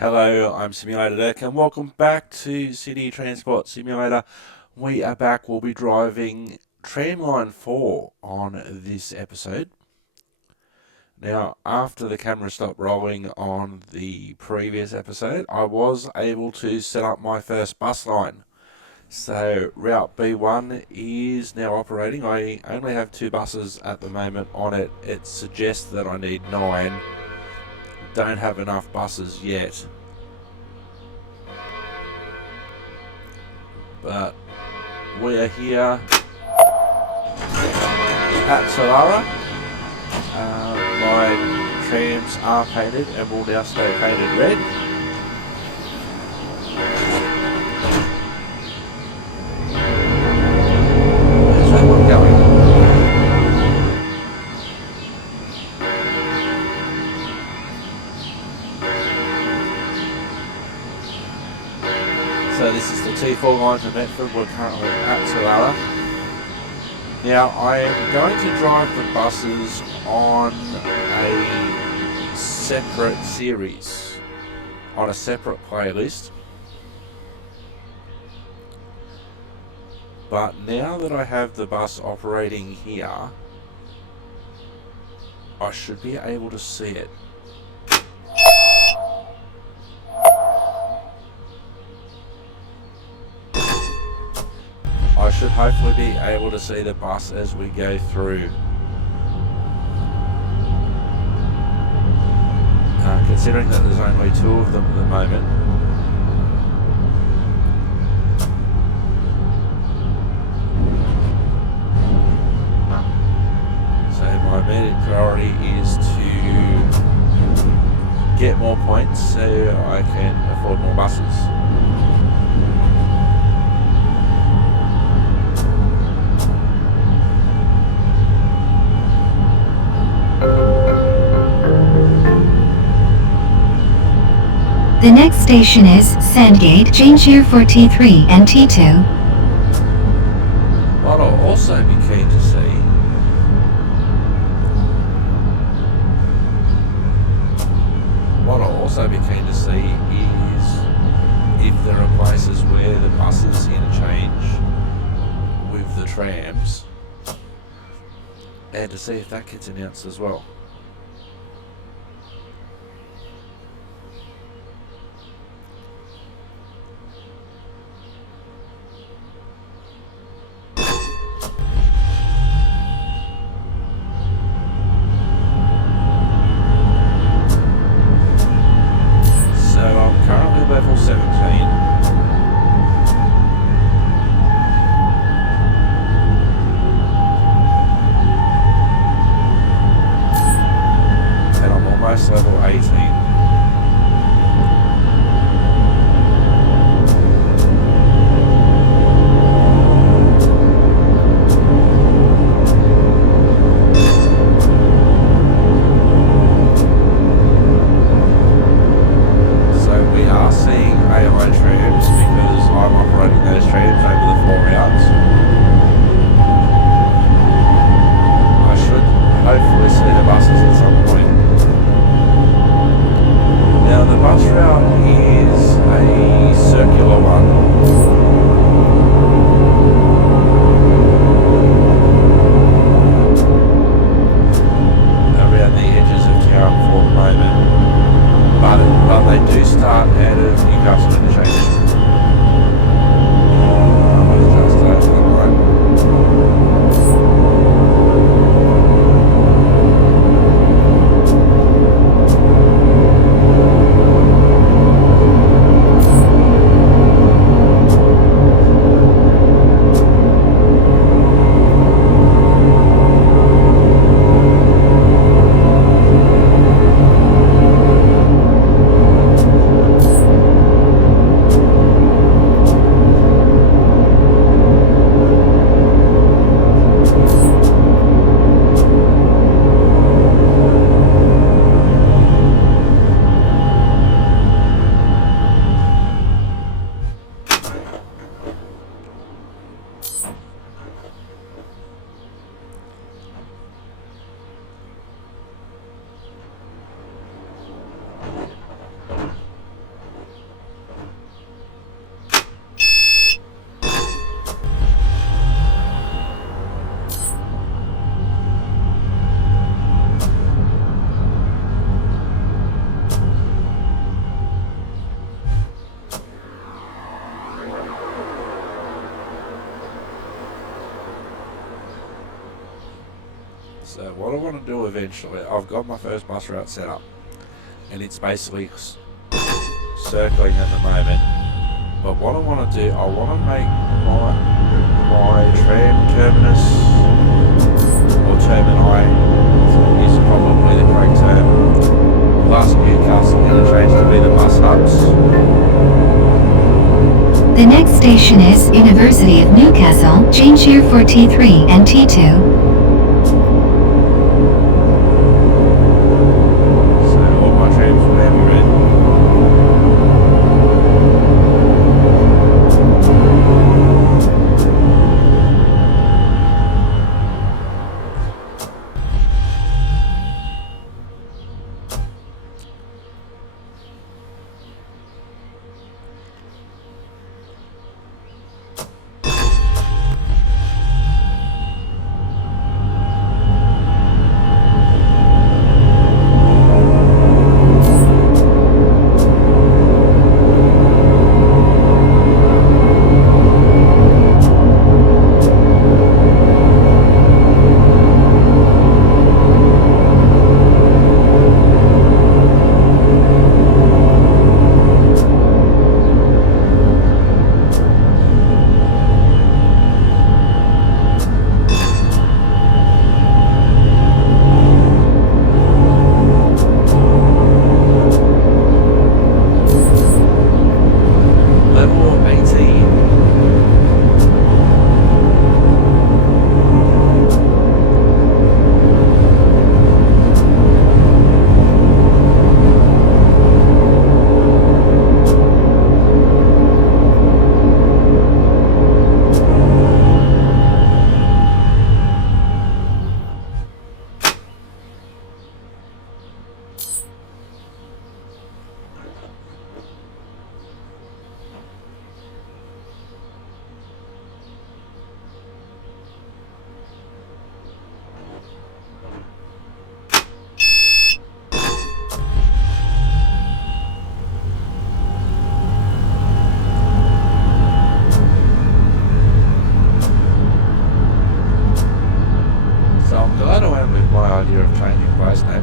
Hello, I'm Simulator Dirk and welcome back to City Transport Simulator. We are back. We'll be driving Tramline 4 on this episode. Now, after the camera stopped rolling on the previous episode, I was able to set up my first bus line. So, Route B1 is now operating. I only have 2 buses at the moment on it. It suggests that I need 9. Don't have enough buses yet. But we are here at Solara. My trams are painted and will now stay painted red. Where's that one going? So this is the T4 line to Medford. We're currently at Solara. Now I am going to drive the buses on a separate series, on a separate playlist. But now that I have the bus operating here, I should be able to see it. I should hopefully be able to see the bus as we go through. Considering that there's only 2 of them at the moment. So my immediate priority is to get more points so I can afford more buses. The next station is Sandgate. Change here for T3 and T2. What I'll also be keen to see is if there are places where the buses interchange with the trams, and to see if that gets announced as well. Level 17. So what I want to do eventually, I've got my first bus route set up, and it's basically circling at the moment. But what I want to do, I want to make my tram terminus, or termini, is probably the correct term, plus Newcastle interchange to be the bus hubs. The next station is University of Newcastle. Change here for T3 and T2. So all my trams will now be red.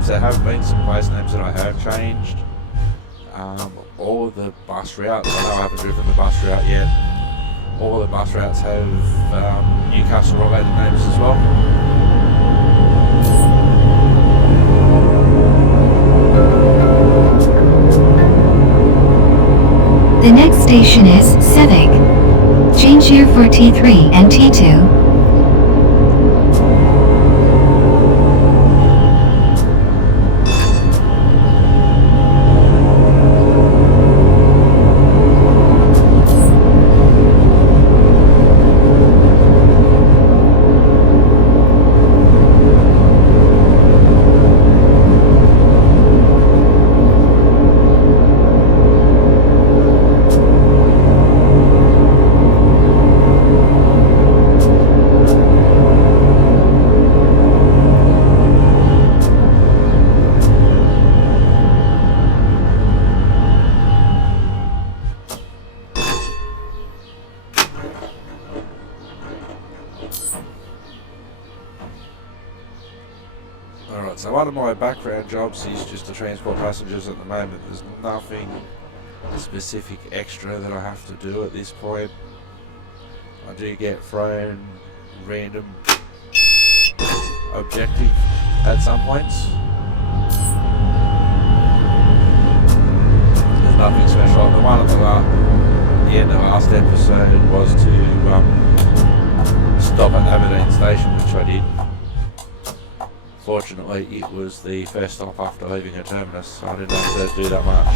There have been some place names that I have changed. All of the bus routes, I know I haven't driven the bus route yet. All the bus routes have Newcastle related names as well. The next station is Civic. Change here for T3 and T2. Alright, so one of my background jobs is just to transport passengers at the moment. There's nothing specific extra that I have to do at this point. I do get thrown random objective at some points. There's nothing special. The one at the end of the last episode was to stop at Aberdeen Station, which I did. Fortunately, it was the first stop after leaving her terminus, so I didn't have to do that much.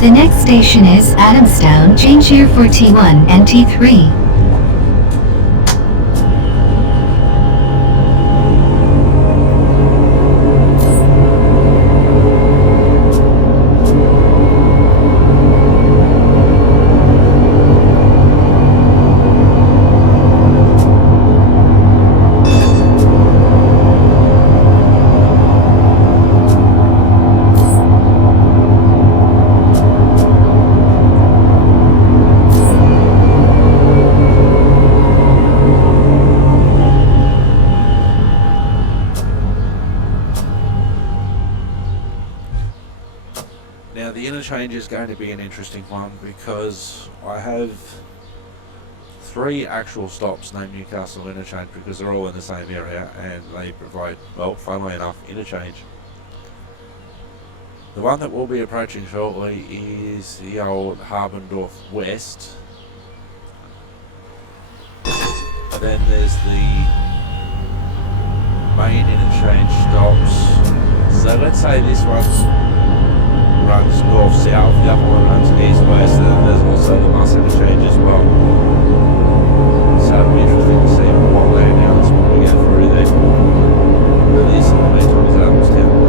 The next station is Adamstown. Change here for T1 and T3. interchange is going to be an interesting one because I have 3 actual stops named Newcastle Interchange because they're all in the same area and they provide, well, funnily enough, interchange. The one that we'll be approaching shortly is the old Harbendorf West. And then there's the main interchange stops. So let's say this one runs north-south, the other one runs east-west, and then there's also the bus interchange as well. So it'll be interesting to see what they announce when we get through there. But this in the meantime is Adamstown.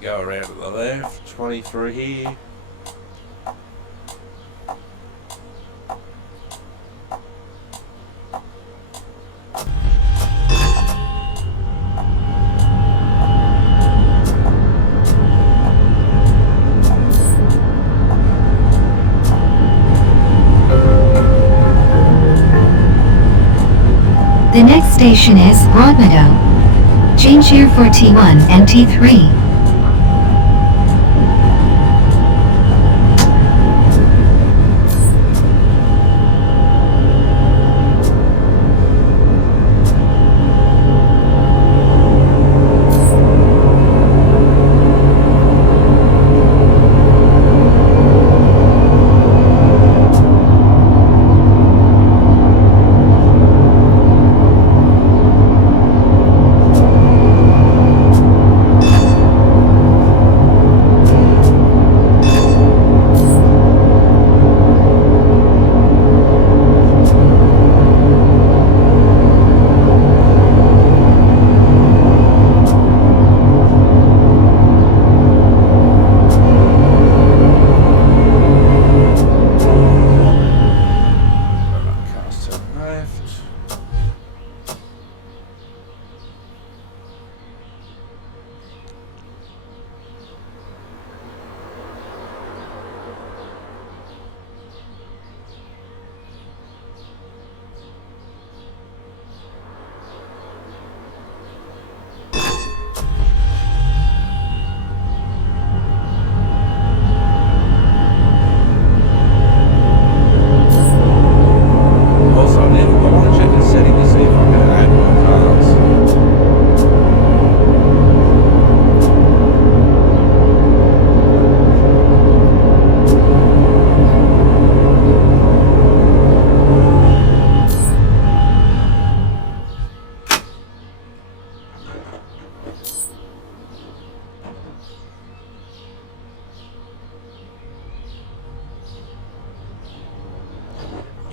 Go around to the left, 23 here. The next station is Broadmeadow. Change here for T1 and T3.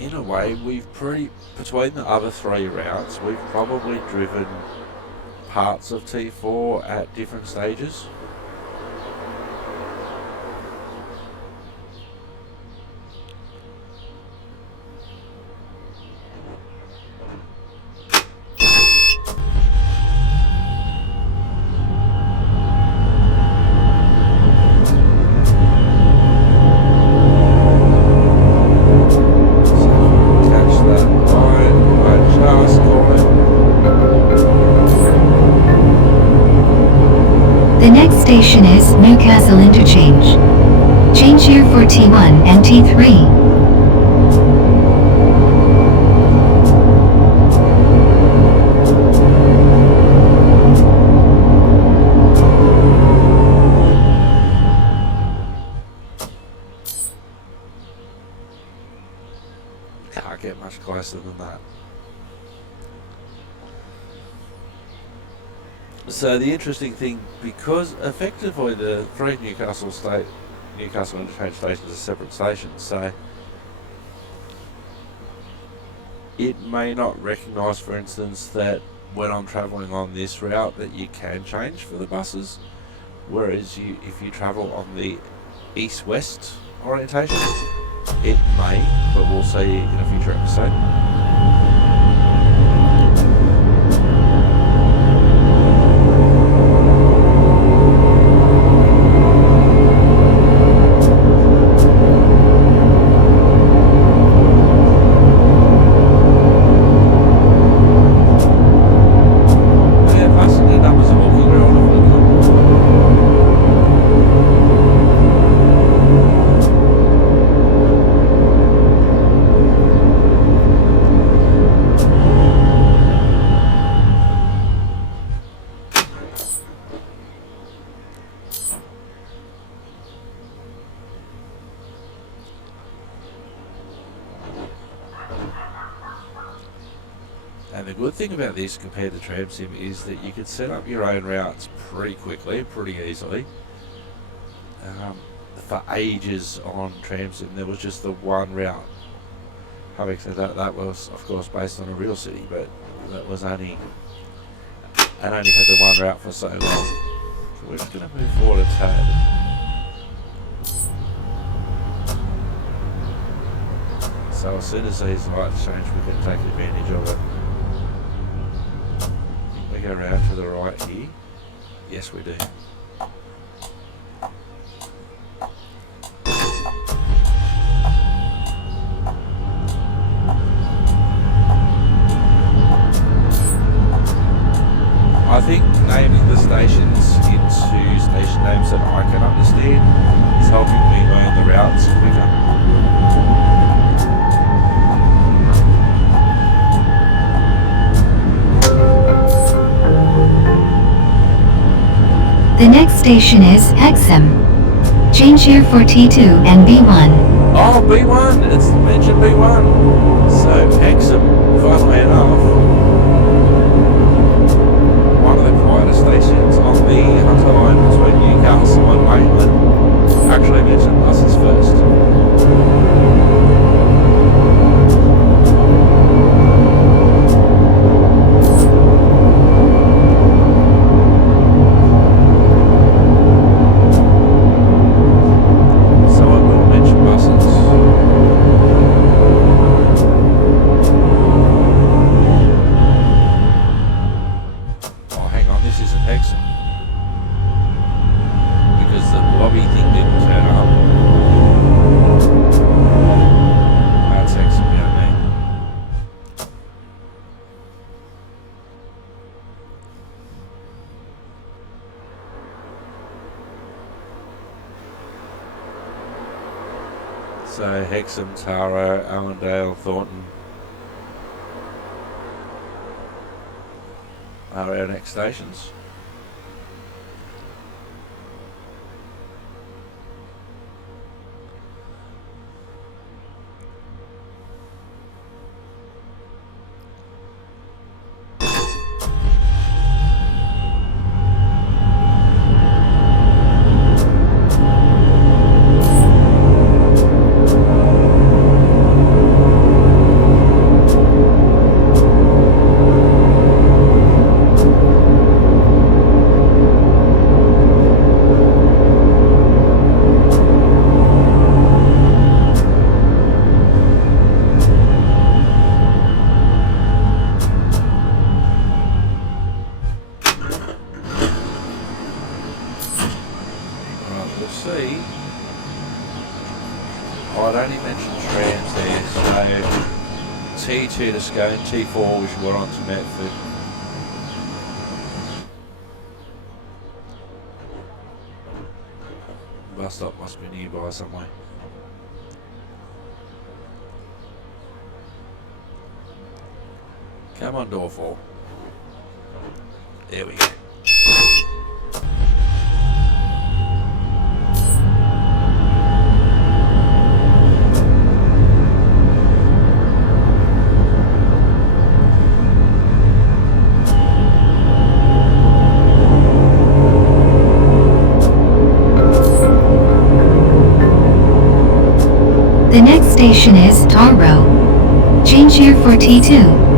In a way, between the other 3 routes, we've probably driven parts of T4 at different stages. The next station is Newcastle Interchange. Change here for T1 and T3. Can't get much closer than that. So the interesting thing, because effectively the three Newcastle interchange stations are separate stations, so it may not recognise, for instance, that when I'm travelling on this route that you can change for the buses, whereas if you travel on the east-west orientation, it may, but we'll see in a future episode. And the good thing about this compared to TramSim is that you can set up your own routes pretty quickly, pretty easily. For ages on TramSim there was just the one route. Having said that, that was of course based on a real city, but that was only had the one route for so long. So we're just going to move forward a tad. So as soon as these lights change, we can take advantage of it. We go around to the right here. Yes, we do. I think naming the stations into station names that I can understand is helping me learn the routes quicker. The next station is Hexham. Change here for T2 and B1. Oh, B1! It's mentioned B1! So, Hexham, funnily enough, one of the quietest stations on the Hunter line between Newcastle and Maitland, actually mentioned buses first. So Hexham, Tara, Allendale, Thornton are our next stations. T2 to Scone, T4 which we're on to Metford. Bus stop must be nearby somewhere. Come on, door 4. There we go. station is Taro. Change here for T2.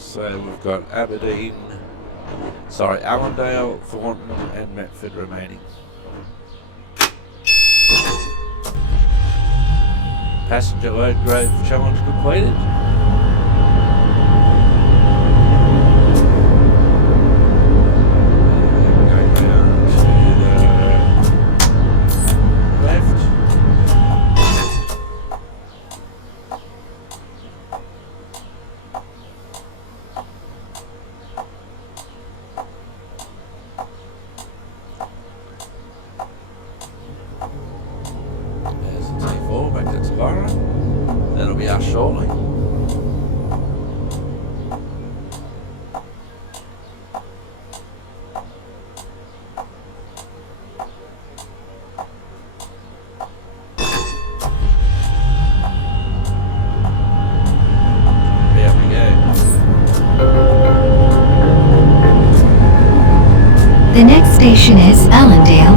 So we've got Allendale, Thornton and Metford remaining. Passenger load growth challenge completed. Going down to the left. That'll be us shortly. There we go. The next station is Allendale.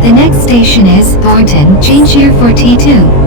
The next station is Thornton. Change here for T2.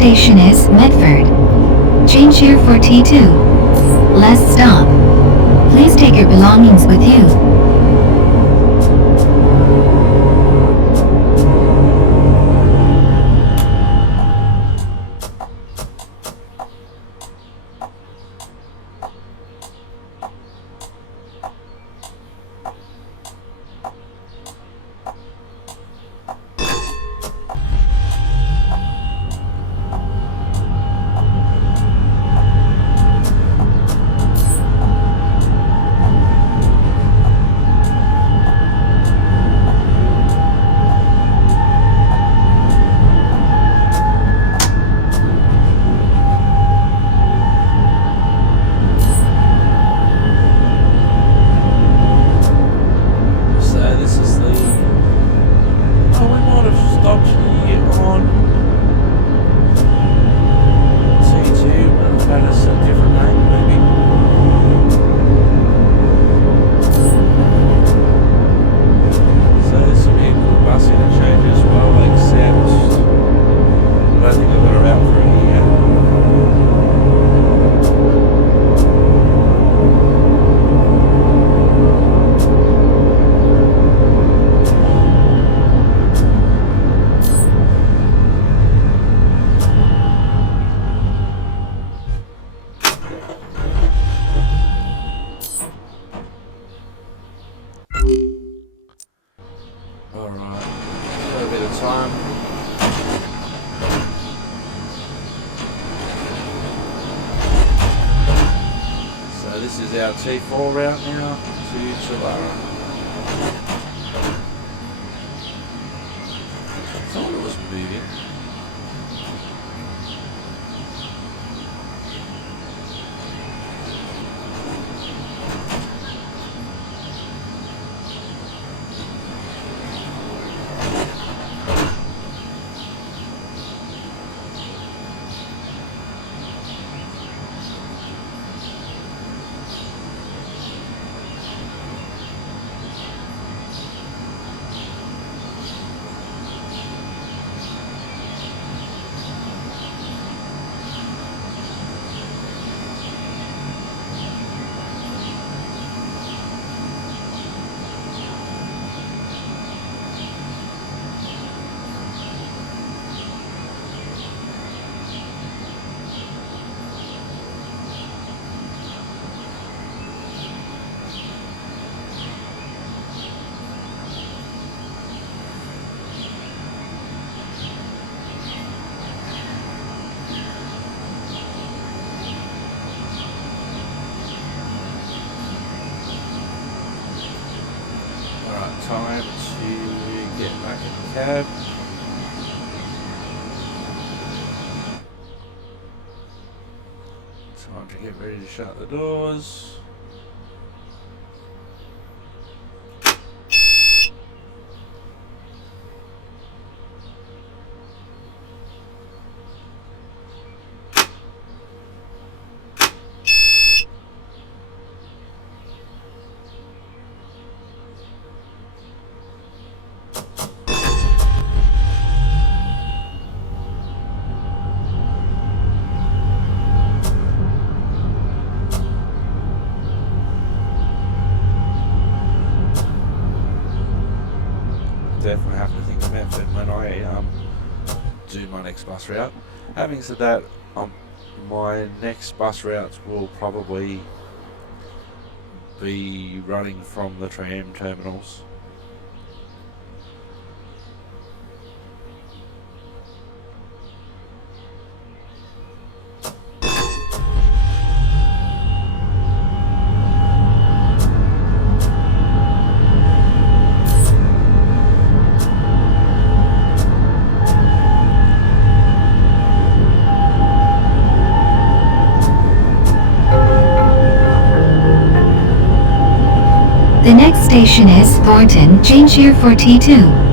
station is Medford. Change here for T2. Last stop. Please take your belongings with you. Our T4 route now to Chilara. I thought it was moving. Time to get back in the cab. Time to get ready to shut the doors. Definitely have to think of Medford when I do my next bus route. Having said that, my next bus routes will probably be running from the tram terminals. The next station is Thornton. Change here for T2.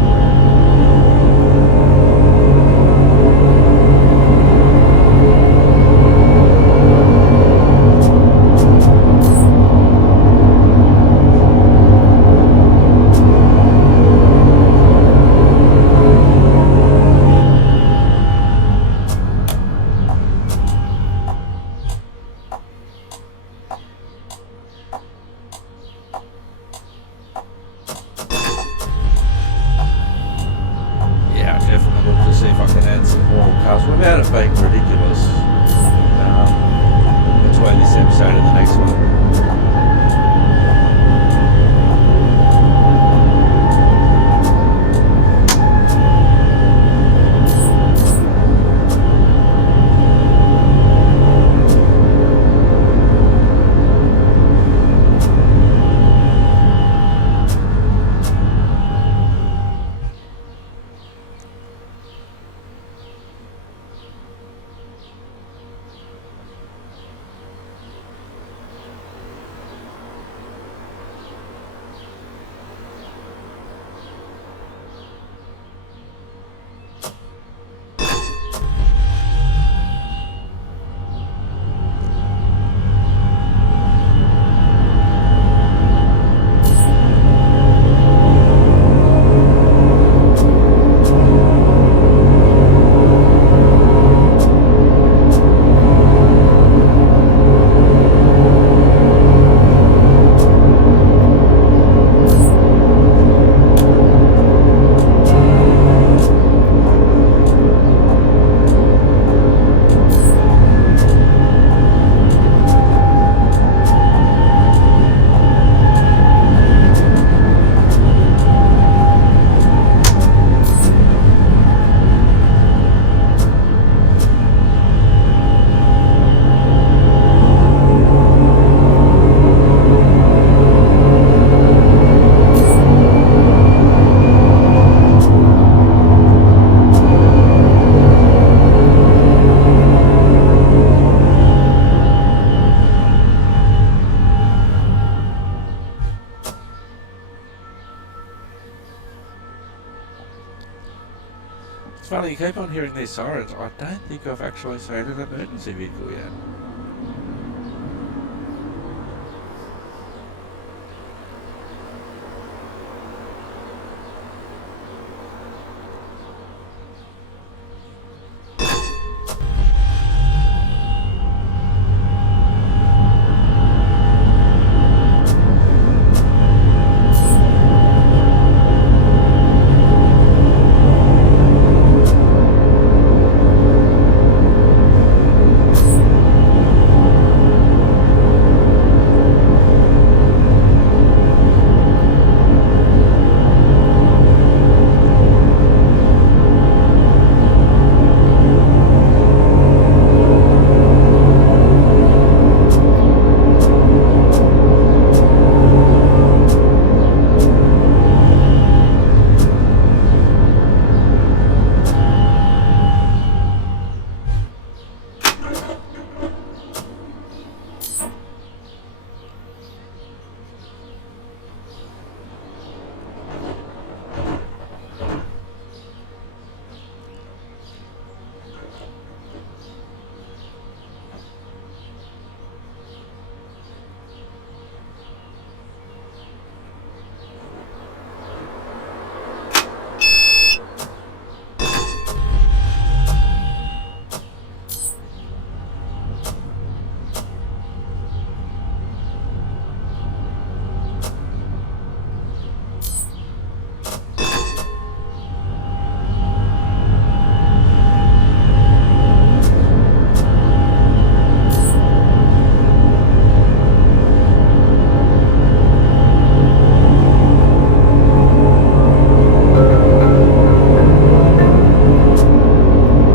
funny, you keep on hearing these sirens. I don't think I've actually seen an emergency vehicle yet.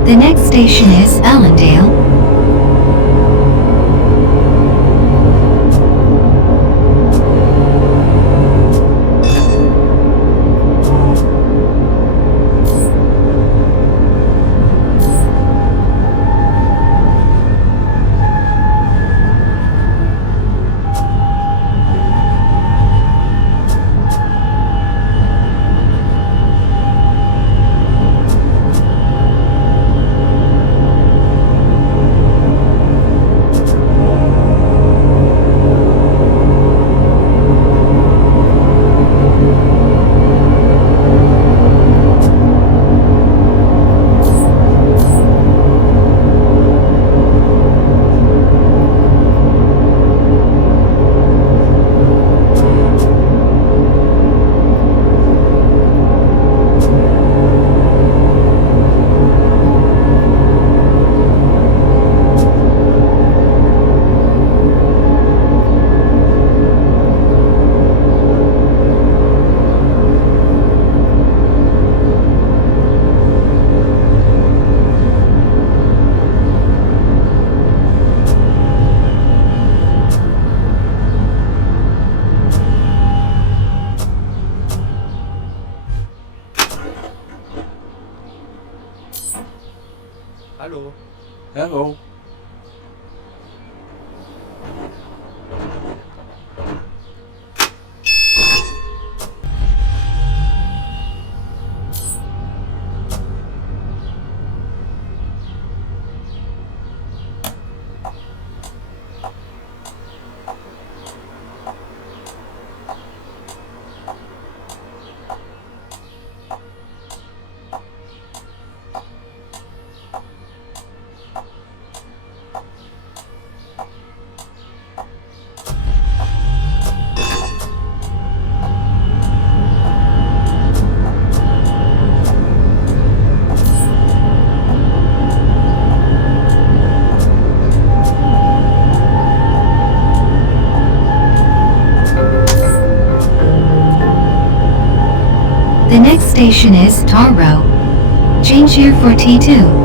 The next station is Allendale. Hallo. Hello. The next station is Tramau. Change here for T2.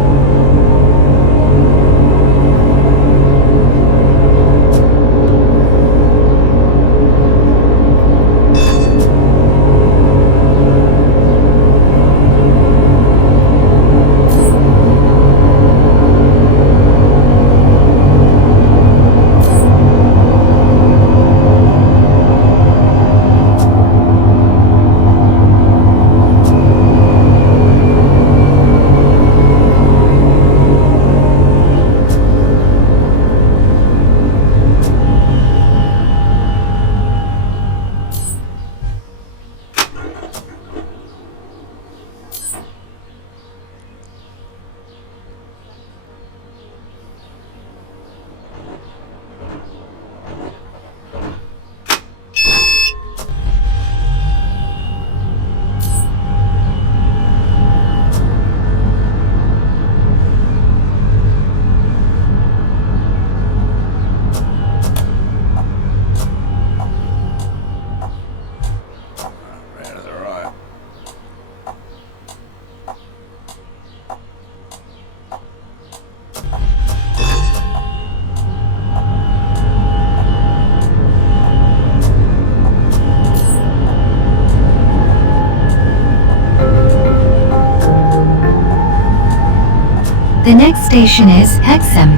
The next station is Hexham.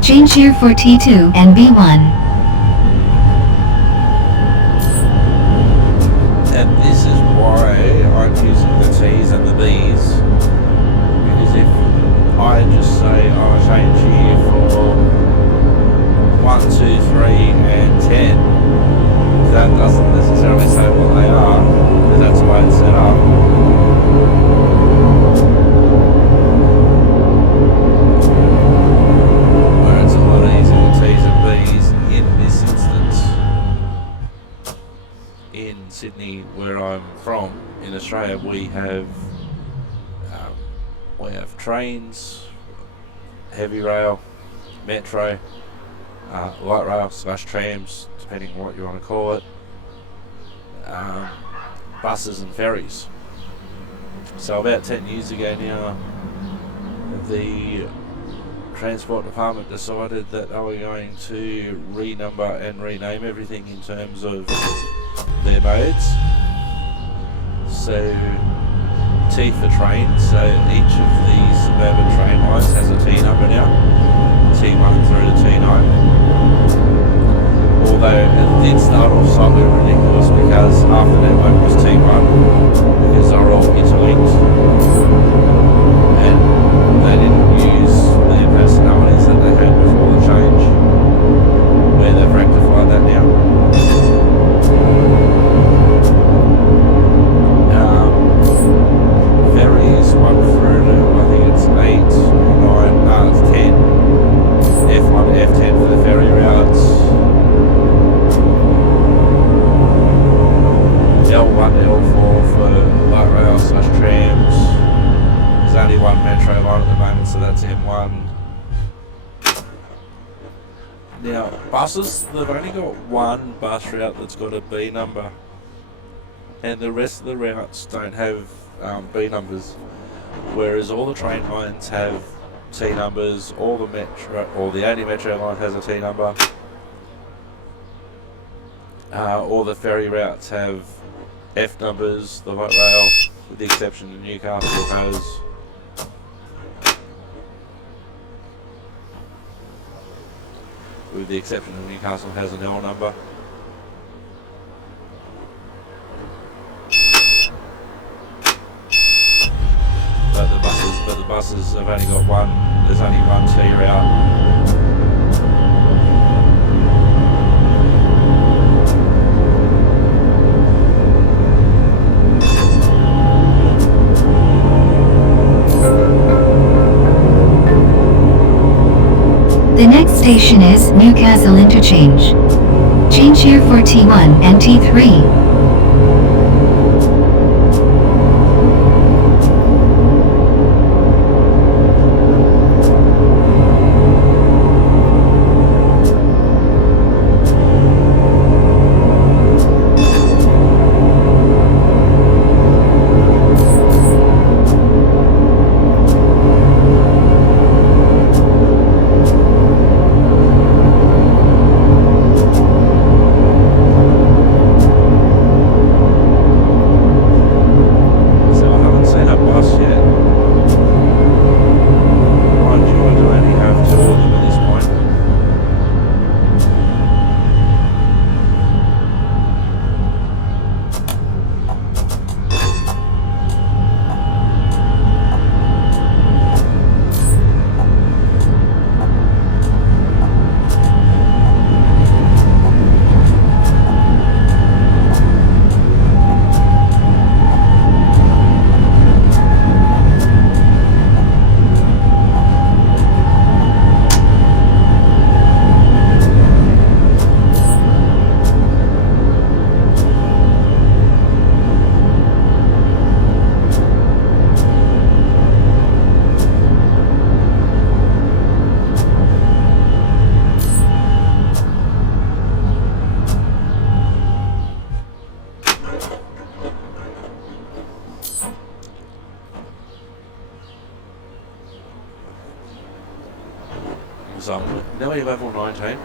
Change here for T2 and B1. And this is why I'm using the T's and the B's, because if I just say I'll change here for 1, 2, 3 and 10, that doesn't necessarily say what they are, because that's the way it's set up. Where it's a lot easier with T's and B's in this instance. In Sydney, where I'm from, in Australia, we have trains, heavy rail, metro, light rail / trams, depending on what you want to call it, buses and ferries. So about 10 years ago now, the Transport Department decided that they were going to renumber and rename everything in terms of their modes. So T for train, so each of these suburban train lines has a T number now, T1 through to T9. Although it did start off slightly ridiculous because half the network was T1 because they were all interlinked and they didn't use their personalities that they had before the change, where they've rectified that now. Ferries 1 through to, I think it's 8 or 9, it's 10. F1 to F10 for the ferry routes. L1 to L4 for light rail / trams. There's only one metro line at the moment, so that's M1. Now, buses, they've only got one bus route that's got a B number, and the rest of the routes don't have B numbers, whereas all the train lines have T numbers, all the metro, or the only metro line has a T number, all the ferry routes have F numbers, the light rail, with the exception of Newcastle, has an L number. But the buses have only got one. There's only one T route. The next station is Newcastle Interchange. Change here for T1 and T3. So now we have level 19.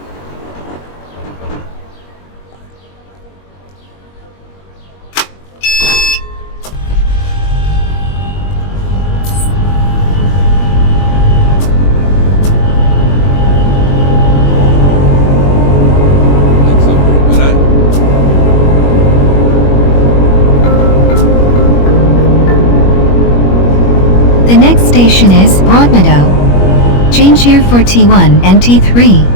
station is Broadmeadow. Change here for T1 and T3.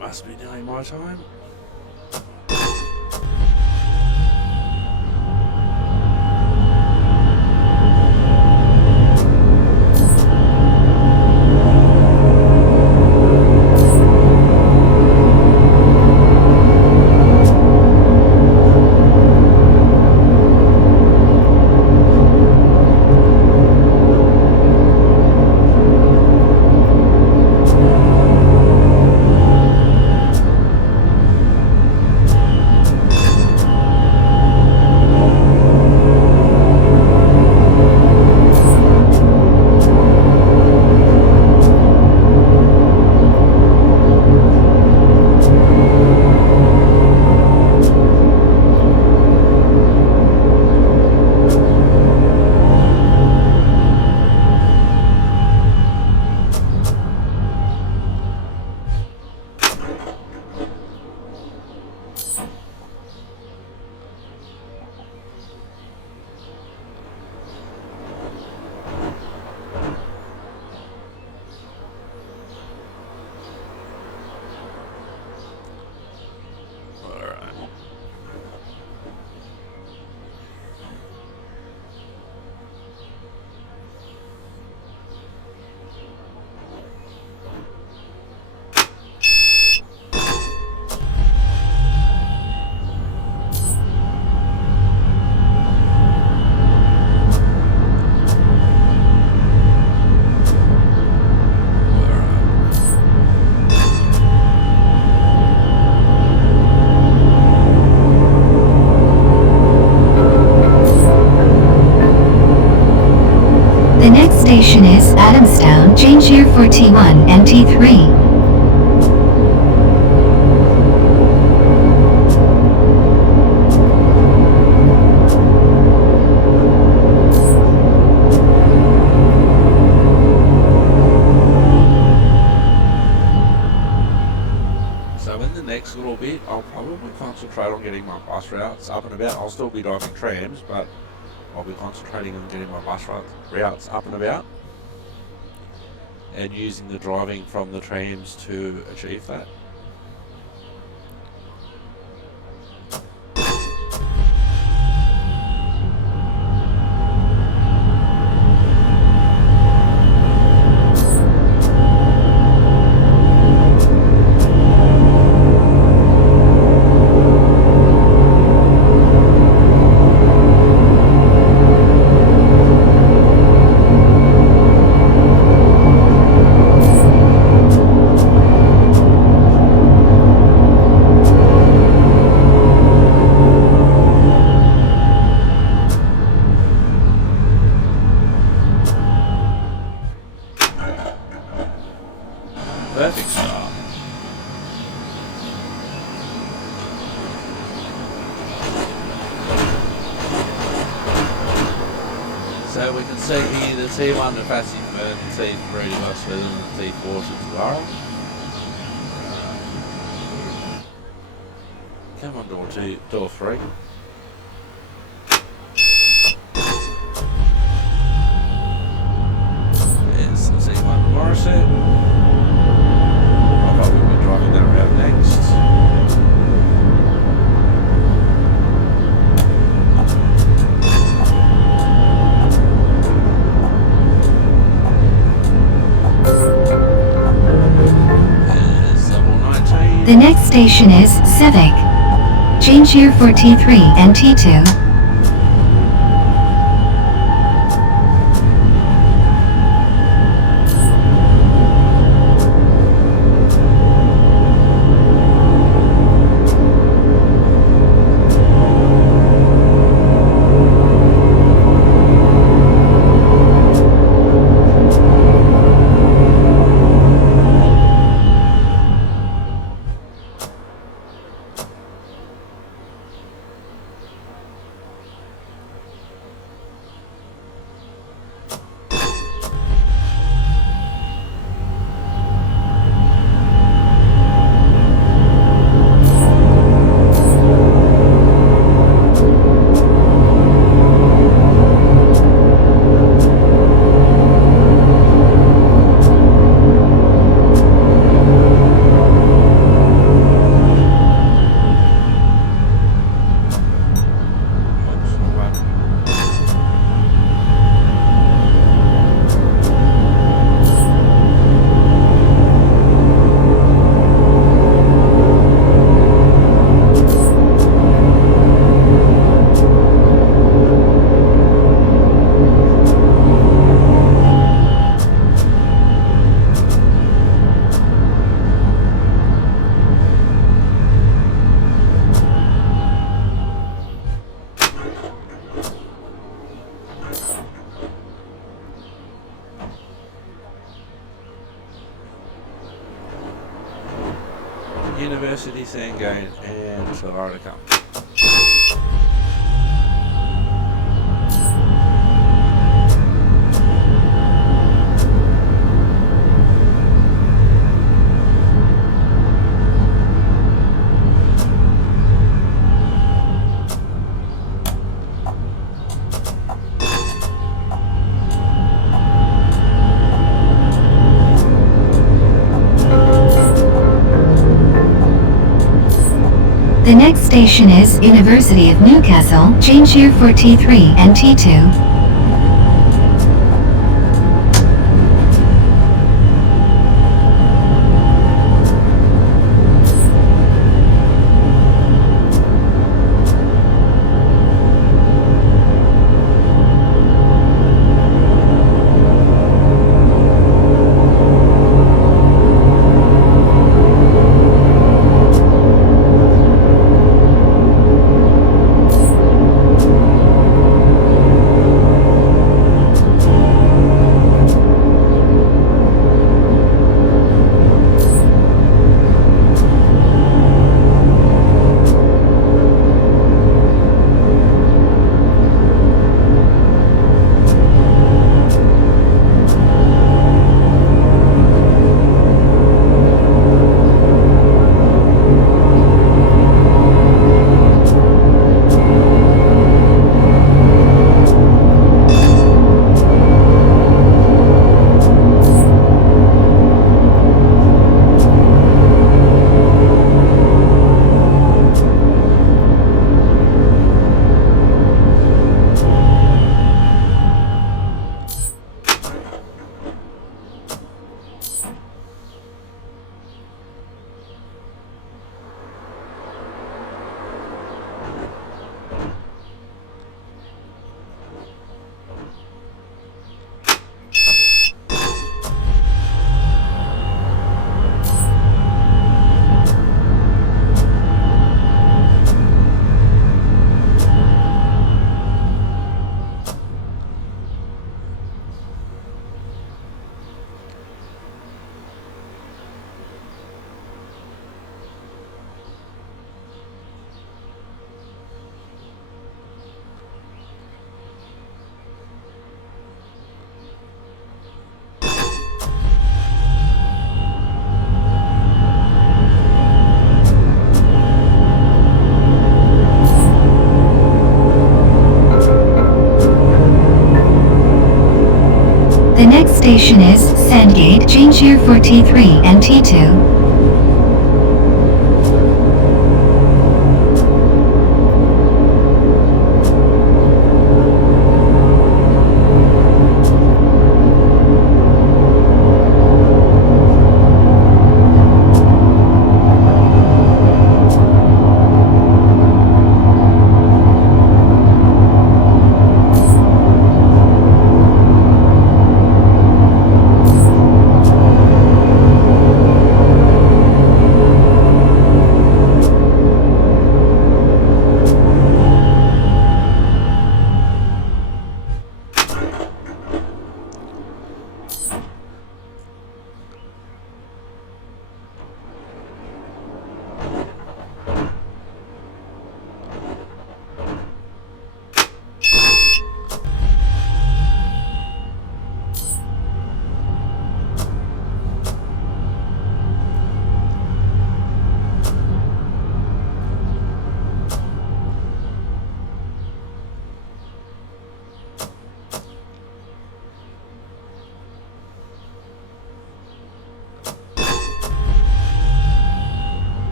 Must be nearly my time. The next station is Adamstown. Change here for T1 and T3. So in the next little bit, I'll probably concentrate on getting my bus routes up and about. I'll still be driving trams, but I'll be concentrating on getting my bus routes up and about and using the driving from the trams to achieve that. Perfect start. So we can see here the T1 to Fassi Fern, T3 to Westford and T4 to Tulare. Come on, door 3. There's the T1 to Morisset. I'll probably be driving that route next. There's level 19. The next station is Civic. Change here for T3 and T2. University Sangane and Florida come. The next station is University of Newcastle. Change here for T3 and T2. The next station is Sandgate. Change here for T3 and T2.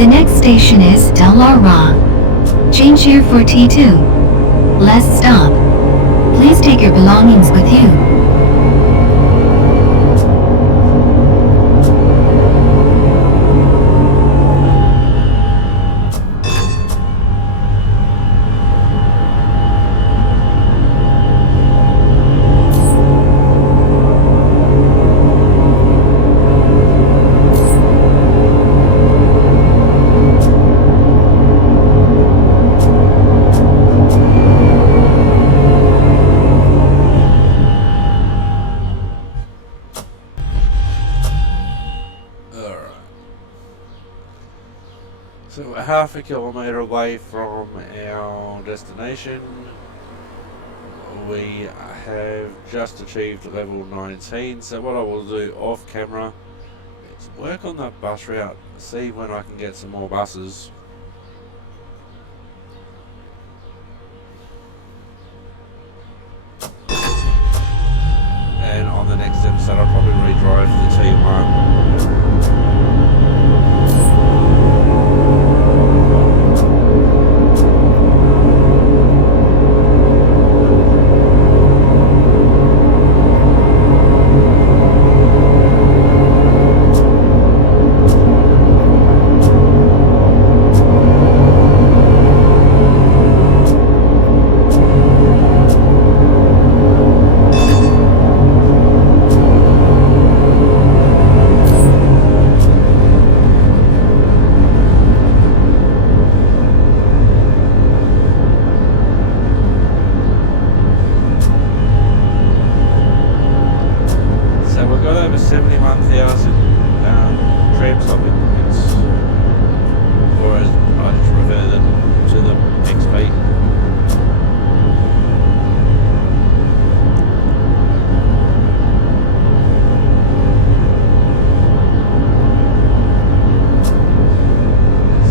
The next station is Delara. Change here for T2. Last stop. Please take your belongings with you. So we're half a kilometre away from our destination. We have just achieved level 19, so what I will do off camera is work on that bus route, see when I can get some more buses. And on the next episode I'll probably redrive the T1. Tram stopping points, or as I just refer them to them, XP.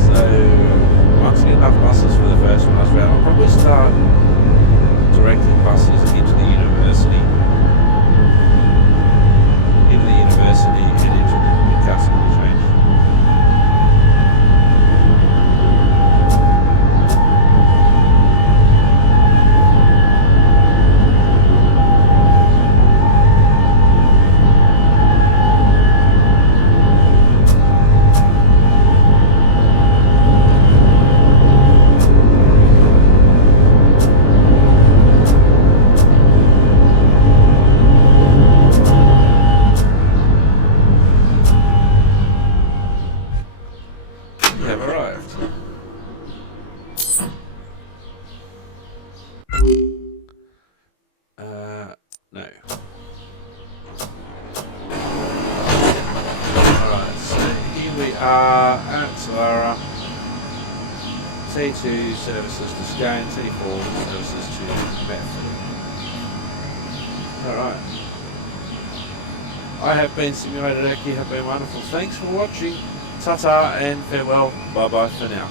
So once I get enough buses for the first one as well, I'll probably start directing buses into the university. And into Newcastle Interchange. Have arrived. No. Alright, so here we are at Solara. T2 services to Scone, T4 services to Medford. Alright. I have been Simulated Ek, you have been wonderful. Thanks for watching. Ta-ta and farewell. Bye-bye for now.